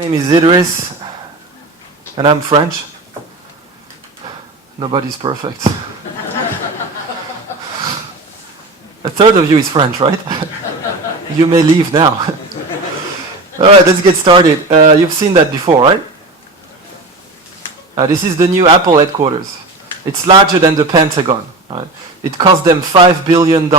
My name is Idriss, and I'm French. Nobody's perfect. A third of you is French, right? You may leave now. All right, let's get started. You've seen that before, right? This is the new Apple headquarters. It's larger than the Pentagon. Right? It cost them $5 billion.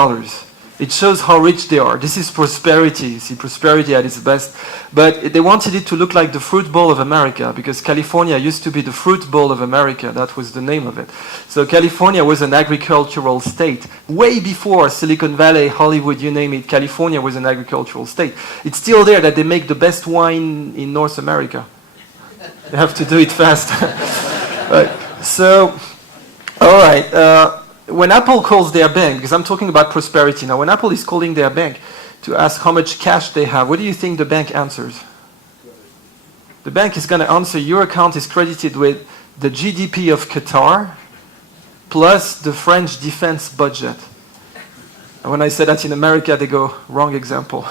It shows how rich they are. This is prosperity. See, prosperity at its best. But they wanted it to look like the Fruit Bowl of America, because California used to be the Fruit Bowl of America. That was the name of it. So California was an agricultural state. Way before Silicon Valley, Hollywood, you name it, California was an agricultural state. It's still there that they make the best wine in North America. You have to do it fast. Right. So, all right. When Apple calls their bank, because I'm talking about prosperity now, when Apple is calling their bank to ask how much cash they have, what do you think the bank answers? The bank is going to answer, your account is credited with the GDP of Qatar plus the French defense budget. And when I say that in America, they go, wrong example.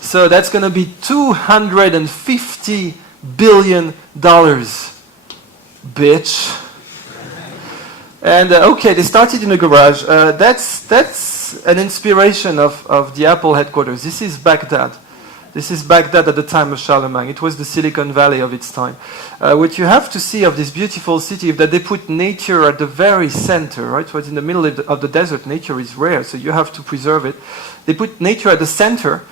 So that's going to be $250 billion, bitch. And okay, they started in a garage. That's an inspiration of the Apple headquarters. This is Baghdad. This is Baghdad at the time of Charlemagne. It was the Silicon Valley of its time. What you have to see of this beautiful city is that they put nature at the very center, right? So it's in the middle of the desert. Nature is rare, so you have to preserve it. They put nature at the center,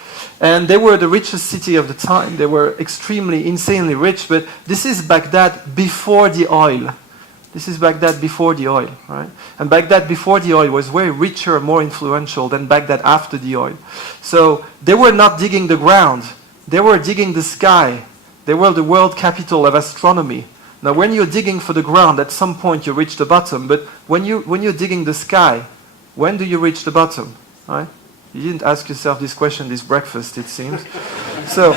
and they were the richest city of the time. They were extremely, insanely rich, but this is Baghdad before the oil. This is Baghdad before the oil, right? And Baghdad before the oil was way richer, more influential than Baghdad after the oil. So they were not digging the ground. They were digging the sky. They were the world capital of astronomy. Now, when you're digging for the ground, at some point you reach the bottom. But when you're digging the sky, when do you reach the bottom, right? You didn't ask yourself this question this breakfast, it seems. So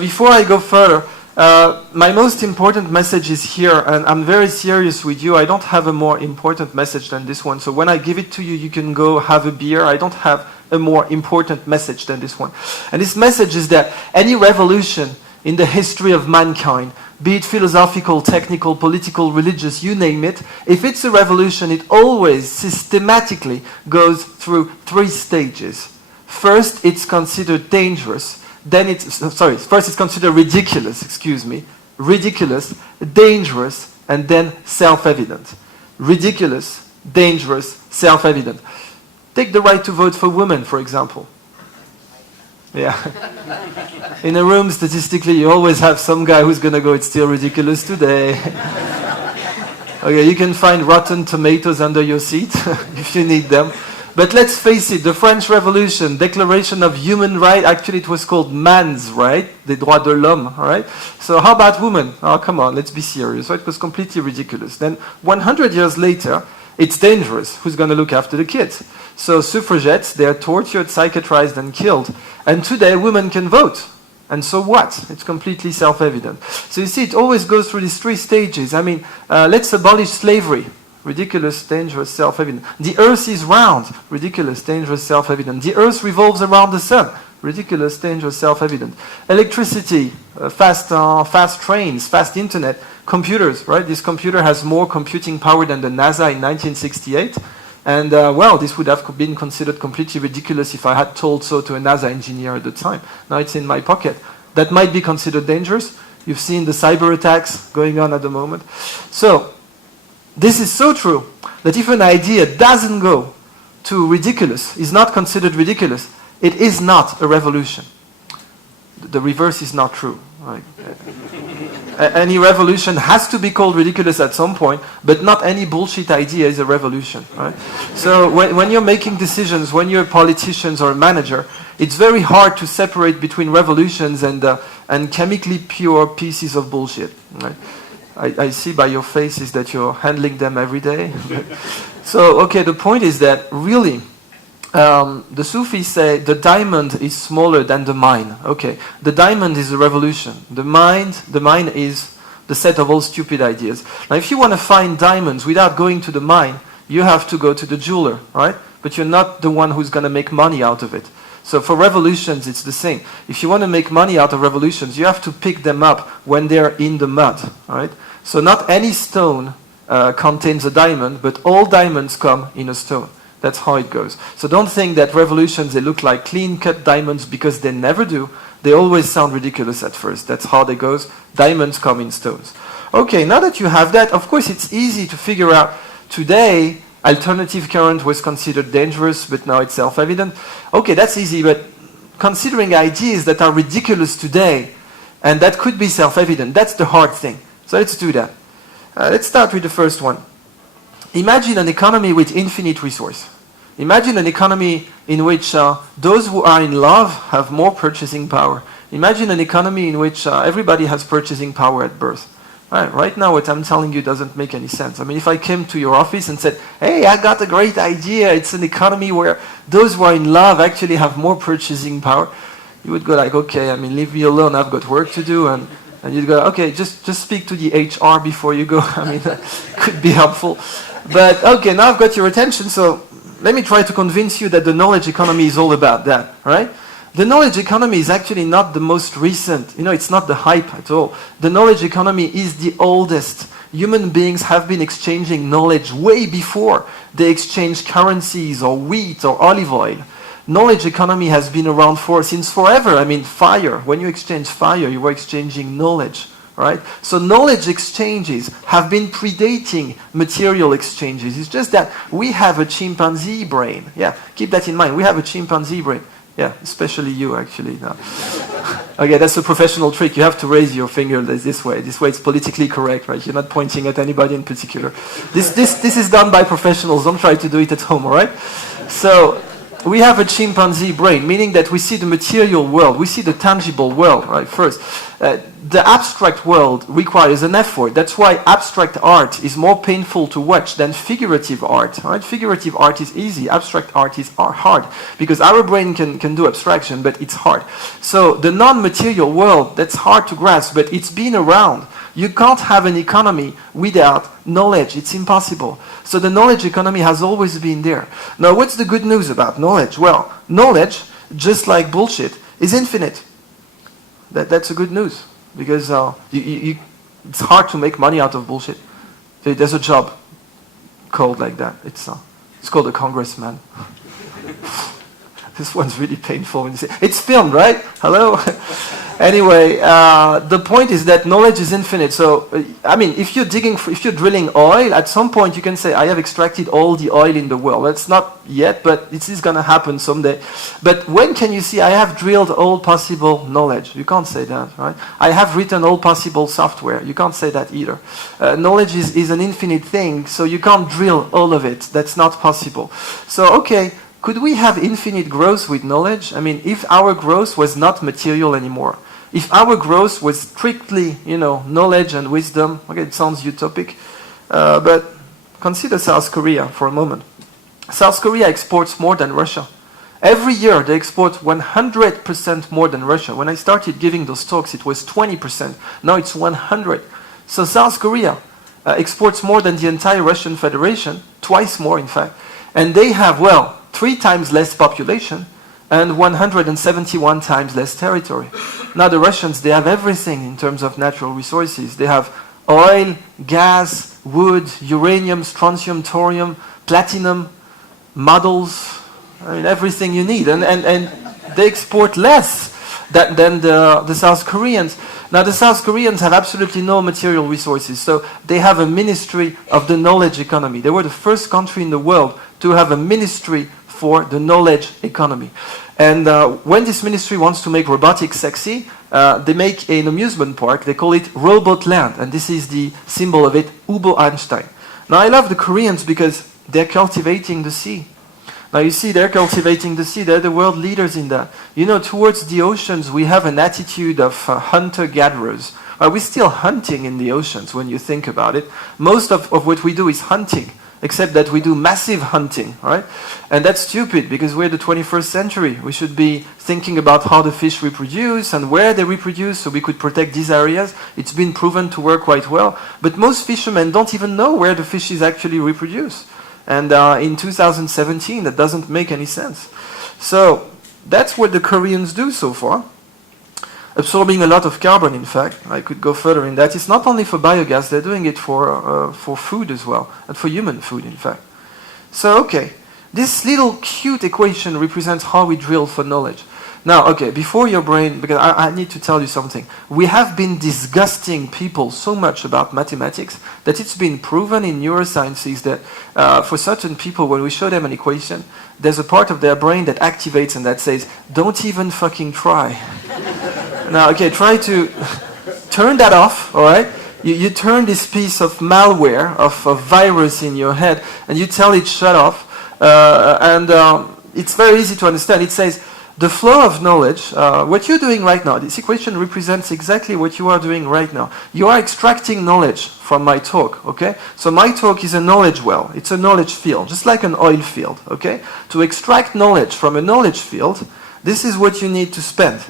before I go further, my most important message is here, and I'm very serious with you. I don't have a more important message than this one. So when I give it to you, you can go have a beer. I don't have a more important message than this one. And this message is that any revolution in the history of mankind, be it philosophical, technical, political, religious, you name it, if it's a revolution, it always systematically goes through 3 stages. First, it's considered dangerous. Then first it's considered ridiculous, ridiculous, dangerous, and then self-evident. Ridiculous, dangerous, self-evident. Take the right to vote for women, for example. Yeah. In a room, statistically, you always have some guy who's going to go, it's still ridiculous today. Okay, you can find rotten tomatoes under your seat if you need them. But let's face it, the French Revolution, Declaration of Human Rights, actually it was called man's right, des droits de l'homme, all right? So how about women? Oh, come on, let's be serious. So it was completely ridiculous. Then 100 years later, it's dangerous. Who's going to look after the kids? So suffragettes, they are tortured, psychiatrized, and killed. And today, women can vote. And so what? It's completely self-evident. So you see, it always goes through these 3 stages. I mean, let's abolish slavery. Ridiculous, dangerous, self-evident. The earth is round. Ridiculous, dangerous, self-evident. The earth revolves around the sun. Ridiculous, dangerous, self-evident. Electricity, fast trains, fast internet, computers, right? This computer has more computing power than the NASA in 1968. And, well, this would have been considered completely ridiculous if I had told so to a NASA engineer at the time. Now it's in my pocket. That might be considered dangerous. You've seen the cyber attacks going on at the moment. So, this is so true that if an idea doesn't go to ridiculous, is not considered ridiculous, it is not a revolution. The reverse is not true. Right? Any revolution has to be called ridiculous at some point, but not any bullshit idea is a revolution. Right? So when you're making decisions, when you're politicians or a manager, it's very hard to separate between revolutions and chemically pure pieces of bullshit. Right? I see by your faces that you're handling them every day. So, okay, the point is that really, the Sufis say the diamond is smaller than the mine. Okay, the diamond is a revolution. The mine is the set of all stupid ideas. Now, if you want to find diamonds without going to the mine, you have to go to the jeweler, right? But you're not the one who's going to make money out of it. So for revolutions, it's the same. If you want to make money out of revolutions, you have to pick them up when they're in the mud, right? So not any stone contains a diamond, but all diamonds come in a stone. That's how it goes. So don't think that revolutions, they look like clean-cut diamonds, because they never do. They always sound ridiculous at first. That's how they goes. Diamonds come in stones. Okay, now that you have that, of course, it's easy to figure out. Today, alternative current was considered dangerous, but now it's self-evident. Okay, that's easy, but considering ideas that are ridiculous today, and that could be self-evident, that's the hard thing. So let's do that. Let's start with the first one. Imagine an economy with infinite resource. Imagine an economy in which those who are in love have more purchasing power. Imagine an economy in which everybody has purchasing power at birth. Right now, what I'm telling you doesn't make any sense. I mean, if I came to your office and said, hey, I got a great idea, it's an economy where those who are in love actually have more purchasing power, you would go like, okay, I mean, leave me alone, I've got work to do, and you'd go, okay, just speak to the HR before you go. I mean, that could be helpful. But, okay, now I've got your attention, so let me try to convince you that the knowledge economy is all about that, right? The knowledge economy is actually not the most recent. You know, it's not the hype at all. The knowledge economy is the oldest. Human beings have been exchanging knowledge way before they exchanged currencies or wheat or olive oil. Knowledge economy has been around since forever. I mean, fire. When you exchange fire, you were exchanging knowledge, right? So knowledge exchanges have been predating material exchanges. It's just that we have a chimpanzee brain. Yeah, keep that in mind. We have a chimpanzee brain. Yeah, especially you, actually. No. Okay, that's a professional trick. You have to raise your finger this way. This way it's politically correct, right? You're not pointing at anybody in particular. This is done by professionals. Don't try to do it at home, all right? So we have a chimpanzee brain, meaning that we see the material world. We see the tangible world, right, first. The abstract world requires an effort. That's why abstract art is more painful to watch than figurative art. Right? Figurative art is easy. Abstract art is hard. Because our brain can do abstraction, but it's hard. So the non-material world, that's hard to grasp, but it's been around. You can't have an economy without knowledge. It's impossible. So the knowledge economy has always been there. Now, what's the good news about knowledge? Well, knowledge, just like bullshit, is infinite. That's a good news. Because it's hard to make money out of bullshit. There's a job called like that. It's called a congressman. This one's really painful when you say it's filmed, right? Hello? Anyway, the point is that knowledge is infinite. So, I mean, if you're drilling oil, at some point you can say, I have extracted all the oil in the world. That's not yet, but it is going to happen someday. But when can you see, I have drilled all possible knowledge? You can't say that, right? I have written all possible software. You can't say that either. Knowledge is an infinite thing, so you can't drill all of it. That's not possible. So, okay. Could we have infinite growth with knowledge? I mean, if our growth was not material anymore, if our growth was strictly, knowledge and wisdom, okay, it sounds utopic, but consider South Korea for a moment. South Korea exports more than Russia. Every year they export 100% more than Russia. When I started giving those talks, it was 20%. Now it's 100%. So South Korea exports more than the entire Russian Federation, twice more in fact. And they have, 3 times less population and 171 times less territory. Now the Russians, they have everything in terms of natural resources. They have oil, gas, wood, uranium, strontium, thorium, platinum, models, I mean everything you need. And they export less than the South Koreans. Now the South Koreans have absolutely no material resources, so they have a ministry of the knowledge economy. They were the first country in the world to have a ministry for the knowledge economy. And when this ministry wants to make robotics sexy, they make an amusement park. They call it Robot Land. And this is the symbol of it, Ubo Einstein. Now I love the Koreans because they're cultivating the sea. Now you see, they're cultivating the sea. They're the world leaders in that. Towards the oceans, we have an attitude of hunter-gatherers. We're still hunting in the oceans when you think about it. Most of what we do is hunting. Except that we do massive hunting, right? And that's stupid because we're the 21st century. We should be thinking about how the fish reproduce and where they reproduce so we could protect these areas. It's been proven to work quite well. But most fishermen don't even know where the fishes actually reproduce. And in 2017, that doesn't make any sense. So That's what the Koreans do so far. Absorbing a lot of carbon, in fact. I could go further in that. It's not only for biogas, they're doing it for food as well, and for human food, in fact. So, okay, this little cute equation represents how we drill for knowledge. Now, okay, before your brain, because I need to tell you something. We have been disgusting people so much about mathematics that it's been proven in neurosciences that for certain people, when we show them an equation, there's a part of their brain that activates and that says, don't even fucking try. Now, okay, try to turn that off, all right? You turn this piece of malware, of virus in your head, and you tell it shut off. It's very easy to understand. It says, the flow of knowledge, what you're doing right now, this equation represents exactly what you are doing right now. You are extracting knowledge from my talk, okay? So my talk is a knowledge well. It's a knowledge field, just like an oil field, okay? To extract knowledge from a knowledge field, this is what you need to spend.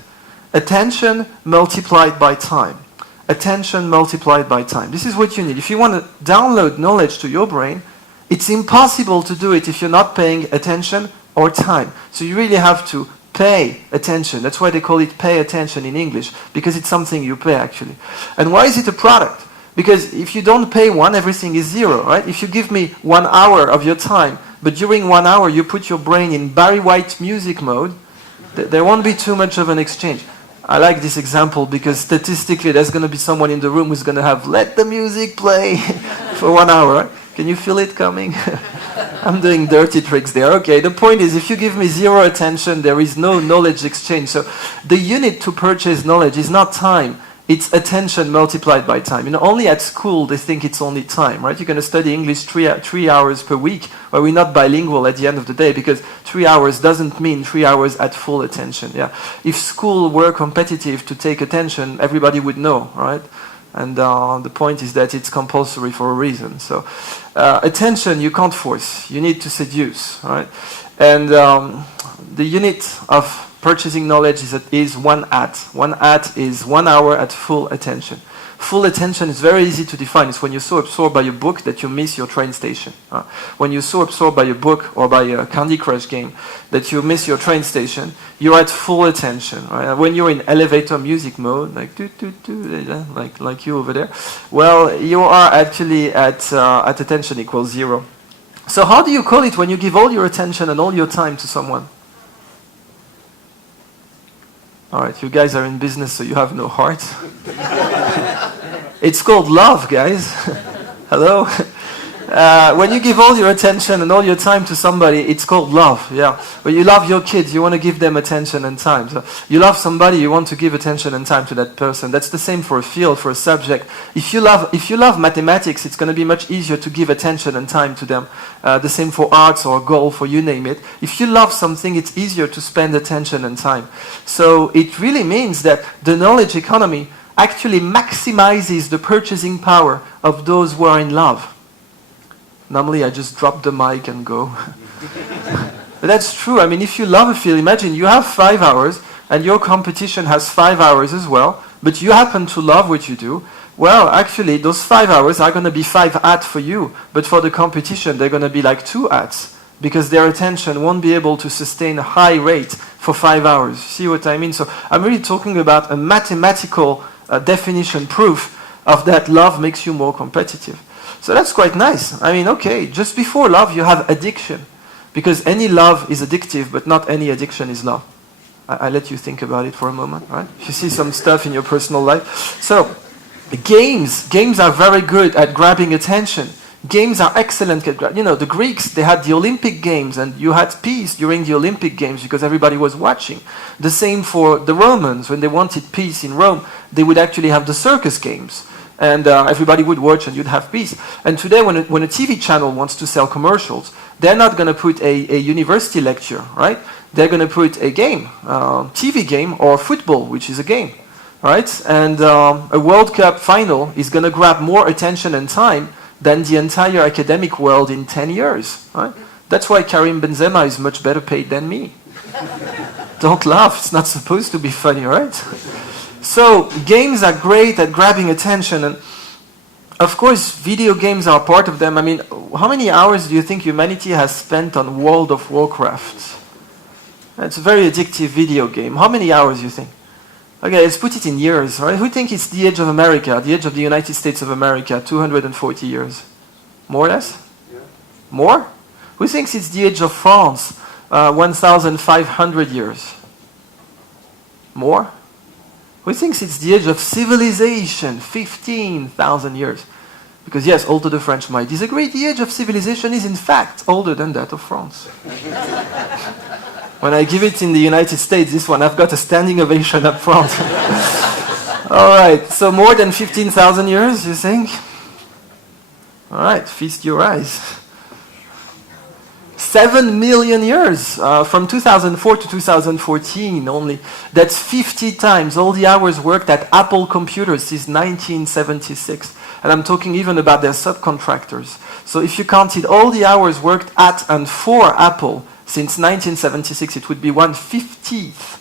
Attention multiplied by time. Attention multiplied by time. This is what you need. If you want to download knowledge to your brain, it's impossible to do it if you're not paying attention or time. So you really have to pay attention. That's why they call it pay attention in English, because it's something you pay actually. And why is it a product? Because if you don't pay one, everything is zero, right? If you give me 1 hour of your time, but during 1 hour you put your brain in Barry White music mode, there won't be too much of an exchange. I like this example because statistically there's going to be someone in the room who's going to have let the music play for 1 hour. Right? Can you feel it coming? I'm doing dirty tricks there. Okay, the point is if you give me zero attention, there is no knowledge exchange. So the unit to purchase knowledge is not time. It's attention multiplied by time. You know, only at school they think it's only time, right? You're going to study English three hours per week, or we're not bilingual at the end of the day because 3 hours doesn't mean 3 hours at full attention. Yeah, if school were competitive to take attention, everybody would know, right? And the point is that it's compulsory for a reason. So attention you can't force. You need to seduce, right? And the unit of purchasing knowledge is 1 at. 1 at is 1 hour at full attention. Full attention is very easy to define. It's when you're so absorbed by your book that you miss your train station. When you're so absorbed by your book or by a Candy Crush game that you miss your train station, you're at full attention. Right? When you're in elevator music mode, like like you over there, well, you are actually at attention equals 0. So how do you call it when you give all your attention and all your time to someone? All right, you guys are in business, so you have no heart. It's called love, guys. Hello? When you give all your attention and all your time to somebody, it's called love, yeah. When you love your kids, you want to give them attention and time. So you love somebody, you want to give attention and time to that person. That's the same for a field, for a subject. If you love mathematics, it's going to be much easier to give attention and time to them. The same for arts or golf or you name it. If you love something, it's easier to spend attention and time. So it really means that the knowledge economy actually maximizes the purchasing power of those who are in love. Normally I just drop the mic and go. But that's true. I mean, if you love a field, imagine you have 5 hours and your competition has 5 hours as well, but you happen to love what you do. Well, actually, those 5 hours are going to be 5 at for you, but for the competition, they're going to be like 2 ats because their attention won't be able to sustain a high rate for 5 hours. See what I mean? So I'm really talking about a mathematical definition proof of that love makes you more competitive. So that's quite nice. I mean, okay, just before love, you have addiction. Because any love is addictive, but not any addiction is love. I let you think about it for a moment, right? If you see some stuff in your personal life. So, games are very good at grabbing attention. Games are excellent at, you know, the Greeks, they had the Olympic Games, and you had peace during the Olympic Games because everybody was watching. The same for the Romans. When they wanted peace in Rome, they would actually have the circus games. And everybody would watch and you'd have peace. And today when a TV channel wants to sell commercials, they're not going to put a university lecture, right? They're going to put a game, TV game or football, which is a game, right? And a World Cup final is going to grab more attention and time than the entire academic world in 10 years, right? That's why Karim Benzema is much better paid than me. Don't laugh, it's not supposed to be funny, right? So, games are great at grabbing attention, and of course, video games are part of them. I mean, how many hours do you think humanity has spent on World of Warcraft? It's a very addictive video game. How many hours do you think? Okay, let's put it in years, right? Who think it's the age of America, the age of the United States of America, 240 years? More or less? Yeah. More? Who thinks it's the age of France, 1,500 years? More? Who thinks it's the age of civilization, 15,000 years? Because yes, although the French might disagree, the age of civilization is in fact older than that of France. When I give it in the United States, this one, I've got a standing ovation up front. All right, so more than 15,000 years, you think? All right, feast your eyes. 7 million years, from 2004 to 2014 only. That's 50 times all the hours worked at Apple computers since 1976. And I'm talking even about their subcontractors. So if you counted all the hours worked at and for Apple since 1976, it would be 1/50th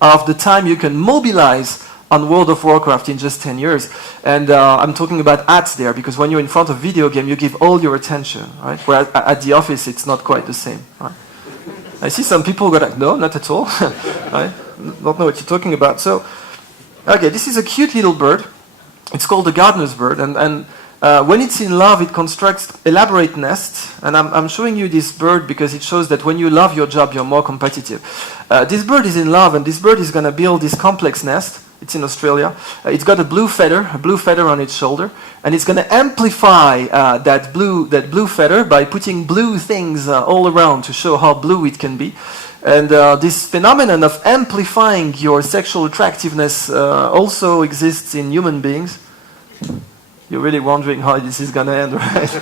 of the time you can mobilize on World of Warcraft in just 10 years. And I'm talking about ads there, because when you're in front of video game, you give all your attention, right? Whereas at the office, it's not quite the same, right? I see some people go like, no, not at all. Right? Don't know what you're talking about. So, okay, this is a cute little bird. It's called the gardener's bird, and when it's in love, it constructs elaborate nests. And I'm showing you this bird because it shows that when you love your job, you're more competitive. This bird is in love, and this bird is going to build this complex nest. It's in Australia. It's got a blue feather on its shoulder, and it's going to amplify that blue feather by putting blue things all around to show how blue it can be. And this phenomenon of amplifying your sexual attractiveness also exists in human beings. You're really wondering how this is going to end, right?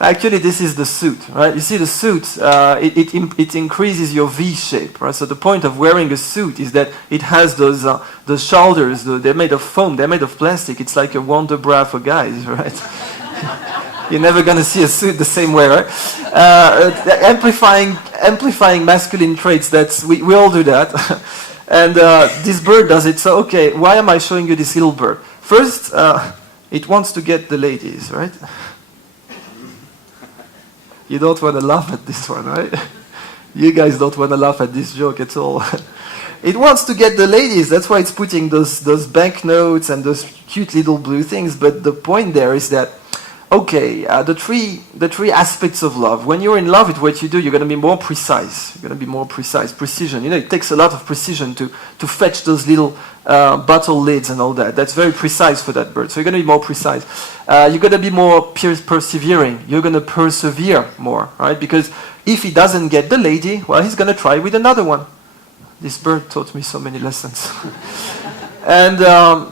Actually, this is the suit, right? You see the suit, it increases your V shape, right? So the point of wearing a suit is that it has those shoulders, they're made of foam, they're made of plastic. It's like a wonder bra for guys, right? You're never going to see a suit the same way, right? Amplifying masculine traits, we all do that. And this bird does it. So, okay, why am I showing you this little bird? First, it wants to get the ladies, right? You don't want to laugh at this one, right? You guys don't want to laugh at this joke at all. It wants to get the ladies. That's why it's putting those banknotes and those cute little blue things. But the point there is that, okay, the three aspects of love. When you're in love with what you do, you're going to be more precise. You're going to be more precise. Precision. You know, it takes a lot of precision to fetch those little bottle lids and all that. That's very precise for that bird. So you're going to be more precise. You're going to be more persevering. You're going to persevere more, right? Because if he doesn't get the lady, well, he's going to try with another one. This bird taught me so many lessons. And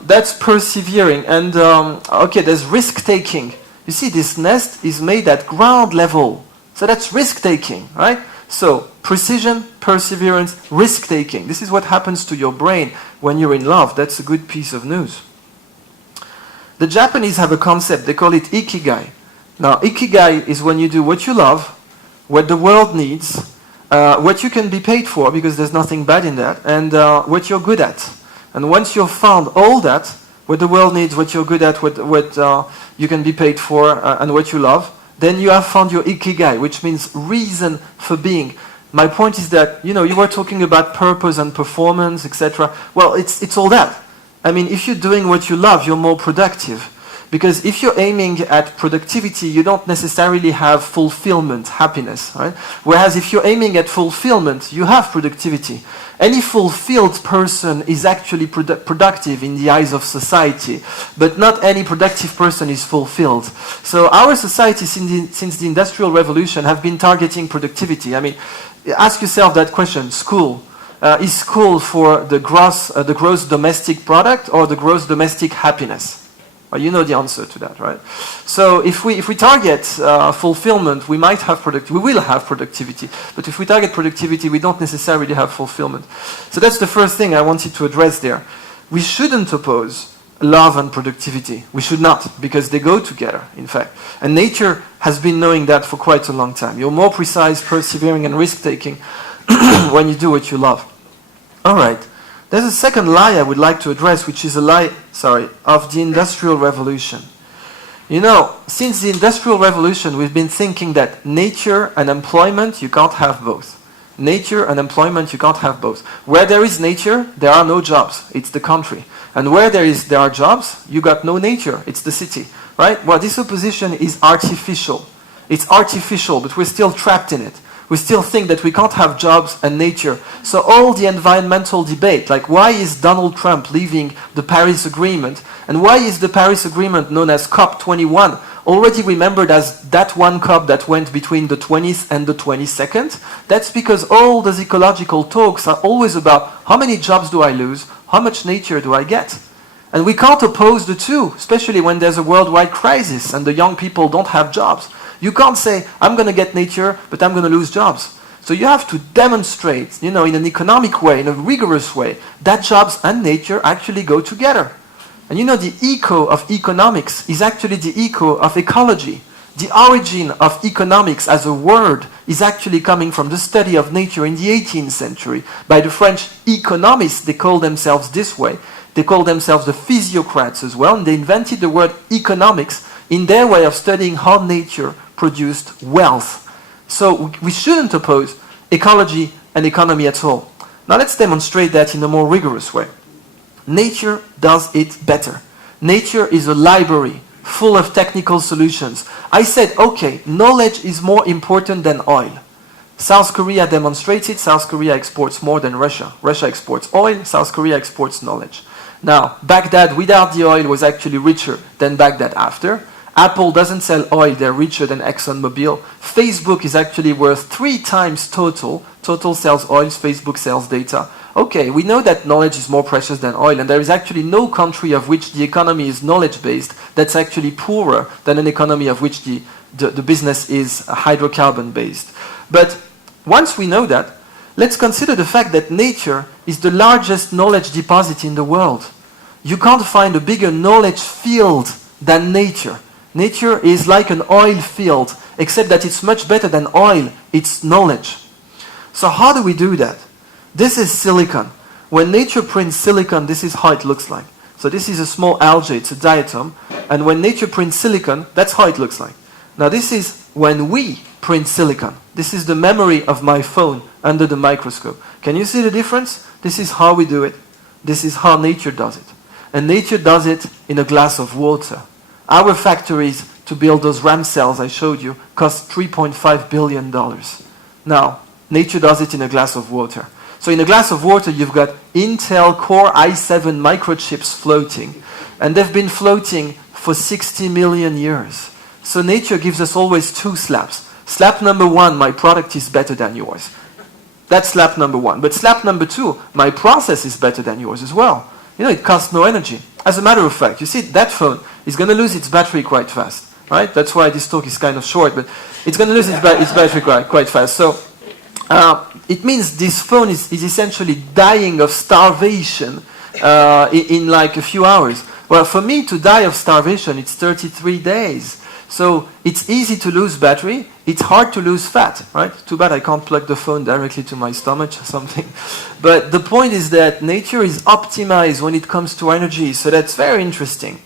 that's persevering. And, okay, there's risk-taking. You see, this nest is made at ground level. So that's risk-taking, right? So, precision, perseverance, risk-taking. This is what happens to your brain when you're in love. That's a good piece of news. The Japanese have a concept. They call it ikigai. Now, ikigai is when you do what you love, what the world needs, what you can be paid for, because there's nothing bad in that, and what you're good at. And once you've found all that, what the world needs, what you're good at, what you can be paid for, and what you love, then you have found your ikigai, which means reason for being. My point is that, you know, you were talking about purpose and performance, etc. Well, it's all that. I mean, if you're doing what you love, you're more productive. Because if you're aiming at productivity, you don't necessarily have fulfillment, happiness, right? Whereas if you're aiming at fulfillment, you have productivity. Any fulfilled person is actually productive in the eyes of society, but not any productive person is fulfilled. So our society, since the Industrial Revolution, have been targeting productivity. I mean, ask yourself that question, school. Is school for the gross domestic product or the gross domestic happiness? Well, you know the answer to that, right? So if we target fulfillment, we will have productivity. But if we target productivity, we don't necessarily have fulfillment. So that's the first thing I wanted to address there. We shouldn't oppose love and productivity. We should not, because they go together, in fact. And nature has been knowing that for quite a long time. You're more precise, persevering, and risk-taking when you do what you love. All right. There's a second lie I would like to address, which is a lie, of the Industrial Revolution. You know, since the Industrial Revolution, we've been thinking that nature and employment, you can't have both. Nature and employment, you can't have both. Where there is nature, there are no jobs. It's the country. And where there are jobs, you got no nature. It's the city, right? Well, this opposition is artificial. It's artificial, but we're still trapped in it. We still think that we can't have jobs and nature. So all the environmental debate, like why is Donald Trump leaving the Paris Agreement, and why is the Paris Agreement known as COP21, already remembered as that one COP that went between the 20th and the 22nd? That's because all those ecological talks are always about how many jobs do I lose, how much nature do I get? And we can't oppose the two, especially when there's a worldwide crisis and the young people don't have jobs. You can't say, I'm going to get nature, but I'm going to lose jobs. So you have to demonstrate, in an economic way, in a rigorous way, that jobs and nature actually go together. And the eco of economics is actually the eco of ecology. The origin of economics as a word is actually coming from the study of nature in the 18th century by the French economists. They call themselves this way. They call themselves the physiocrats as well, and they invented the word economics in their way of studying how nature produced wealth. So we shouldn't oppose ecology and economy at all. Now let's demonstrate that in a more rigorous way. Nature does it better. Nature is a library full of technical solutions. I said, okay, knowledge is more important than oil. South Korea demonstrated. South Korea exports more than Russia. Russia exports oil. South Korea exports knowledge. Now, Baghdad without the oil was actually richer than Baghdad after. Apple doesn't sell oil, they're richer than ExxonMobil. Facebook is actually worth 3 times total. Total sells oil, Facebook sells data. Okay, we know that knowledge is more precious than oil, and there is actually no country of which the economy is knowledge-based that's actually poorer than an economy of which the business is hydrocarbon-based. But once we know that, let's consider the fact that nature is the largest knowledge deposit in the world. You can't find a bigger knowledge field than nature. Nature is like an oil field, except that it's much better than oil, it's knowledge. So how do we do that? This is silicon. When nature prints silicon, this is how it looks like. So this is a small algae, it's a diatom, and when nature prints silicon, that's how it looks like. Now this is when we print silicon. This is the memory of my phone under the microscope. Can you see the difference? This is how we do it. This is how nature does it. And nature does it in a glass of water. Our factories to build those RAM cells I showed you cost $3.5 billion. Now, nature does it in a glass of water. So in a glass of water, you've got Intel Core i7 microchips floating. And they've been floating for 60 million years. So nature gives us always 2 slaps. Slap number 1, my product is better than yours. That's slap number 1. But slap number 2, my process is better than yours as well. It costs no energy. As a matter of fact, you see, that phone is going to lose its battery quite fast, right? That's why this talk is kind of short, but it's going to lose its battery quite fast. So it means this phone is essentially dying of starvation in like a few hours. Well, for me to die of starvation, it's 33 days. So it's easy to lose battery. It's hard to lose fat, right? Too bad I can't plug the phone directly to my stomach or something. But the point is that nature is optimized when it comes to energy. So that's very interesting.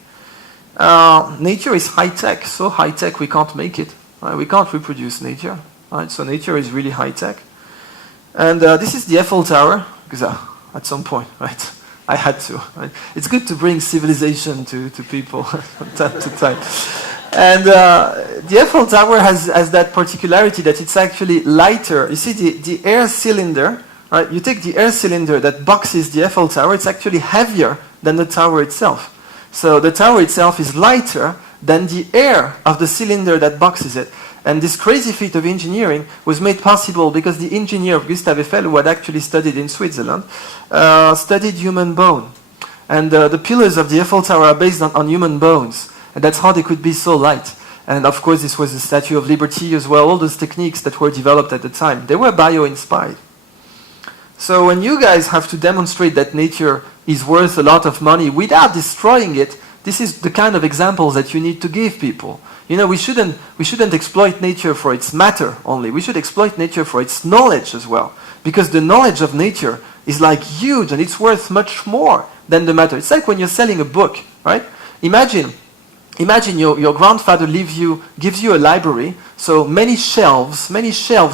Nature is high-tech. So high-tech we can't make it. Right? We can't reproduce nature. Right? So nature is really high-tech. And this is the Eiffel Tower. Because at some point, right? I had to. Right? It's good to bring civilization to people from time to time. And the Eiffel Tower has that particularity that it's actually lighter. You see the air cylinder, right? You take the air cylinder that boxes the Eiffel Tower, it's actually heavier than the tower itself. So the tower itself is lighter than the air of the cylinder that boxes it. And this crazy feat of engineering was made possible because the engineer of Gustave Eiffel, who had actually studied in Switzerland, studied human bone. And the pillars of the Eiffel Tower are based on human bones. And that's how they could be so light. And of course, this was the Statue of Liberty as well. All those techniques that were developed at the time, they were bio-inspired. So when you guys have to demonstrate that nature is worth a lot of money without destroying it, this is the kind of examples that you need to give people. We shouldn't exploit nature for its matter only. We should exploit nature for its knowledge as well. Because the knowledge of nature is like huge and it's worth much more than the matter. It's like when you're selling a book, right? Imagine imagine your grandfather gives you a library, so many shelves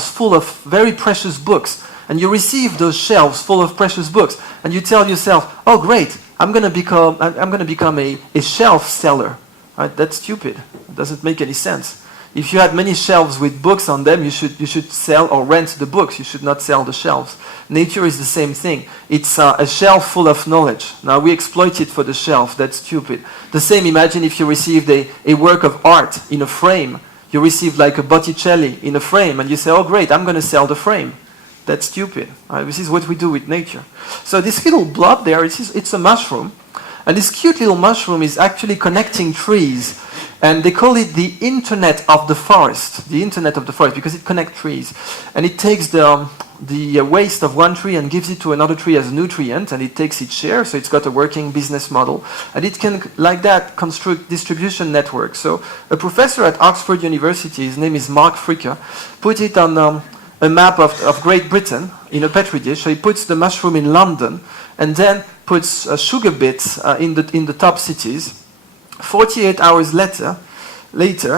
full of very precious books, and you receive those shelves full of precious books, and you tell yourself, oh great, I'm going to become a shelf seller. Right? That's stupid. It doesn't make any sense. If you had many shelves with books on them, you should sell or rent the books. You should not sell the shelves. Nature is the same thing. It's a shelf full of knowledge. Now we exploit it for the shelf. That's stupid. The same, imagine if you received a work of art in a frame. You received like a Botticelli in a frame, and you say, oh great, I'm going to sell the frame. That's stupid. This is what we do with nature. So this little blob there, it's a mushroom. And this cute little mushroom is actually connecting trees. And they call it the internet of the forest. The internet of the forest, because it connects trees. And it takes the waste of one tree and gives it to another tree as a nutrient, and it takes its share, so it's got a working business model. And it can, like that, construct distribution networks. So a professor at Oxford University, his name is Mark Fricker, put it on a map of Great Britain in a petri dish. So he puts the mushroom in London, and then puts sugar bits in the top cities. 48 hours later,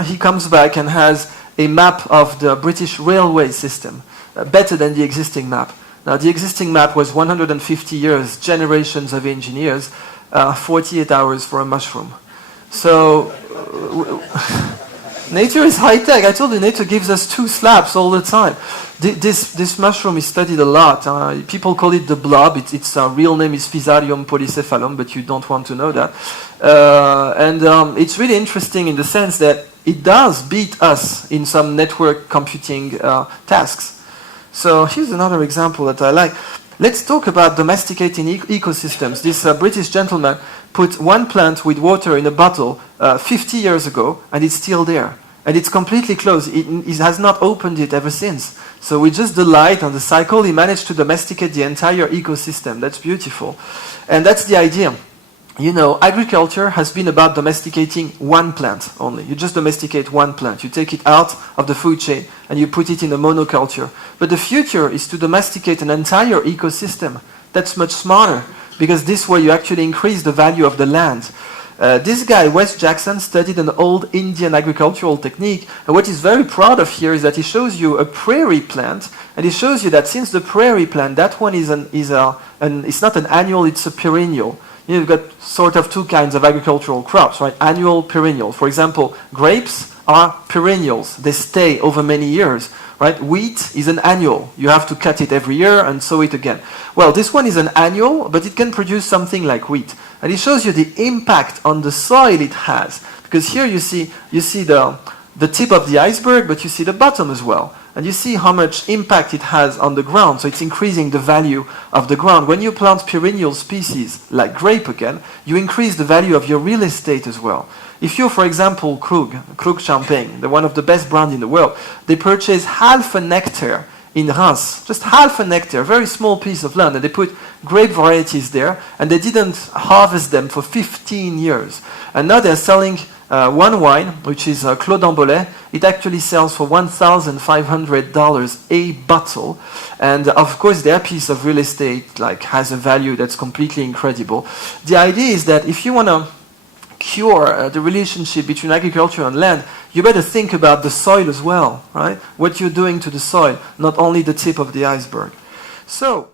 he comes back and has a map of the British railway system, better than the existing map. Now, the existing map was 150 years, generations of engineers, 48 hours for a mushroom. So, nature is high-tech. I told you, nature gives us 2 slaps all the time. This mushroom is studied a lot. People call it the blob. Its real name is Fusarium polycephalum, but you don't want to know that. It's really interesting in the sense that it does beat us in some network computing tasks. So here's another example that I like. Let's talk about domesticating ecosystems. This British gentleman put one plant with water in a bottle 50 years ago, and it's still there. And it's completely closed. He has not opened it ever since. So with just the light and the cycle, he managed to domesticate the entire ecosystem. That's beautiful. And that's the idea. You know, agriculture has been about domesticating one plant only. You just domesticate one plant. You take it out of the food chain and you put it in a monoculture. But the future is to domesticate an entire ecosystem. That's much smarter, because this way you actually increase the value of the land. This guy, Wes Jackson, studied an old Indian agricultural technique, and what he's very proud of here is that he shows you a prairie plant, and he shows you that since the prairie plant, that one it's not an annual, it's a perennial. You've got sort of 2 kinds of agricultural crops, right? Annual, perennial. For example, grapes are perennials. They stay over many years, right? Wheat is an annual. You have to cut it every year and sow it again. Well, this one is an annual, but it can produce something like wheat. And it shows you the impact on the soil it has. Because here you see the tip of the iceberg, but you see the bottom as well. And you see how much impact it has on the ground. So it's increasing the value of the ground. When you plant perennial species, like grape again, you increase the value of your real estate as well. If you, for example, Krug Champagne, one of the best brands in the world, they purchase half an hectare in Reims, just half an hectare, a very small piece of land, and they put grape varieties there, and they didn't harvest them for 15 years. And now they're selling one wine, which is Clos d'Ambolet. It actually sells for $1,500 a bottle, and of course their piece of real estate has a value that's completely incredible. The idea is that if you want to cure the relationship between agriculture and land, you better think about the soil as well, right? What you're doing to the soil, not only the tip of the iceberg. So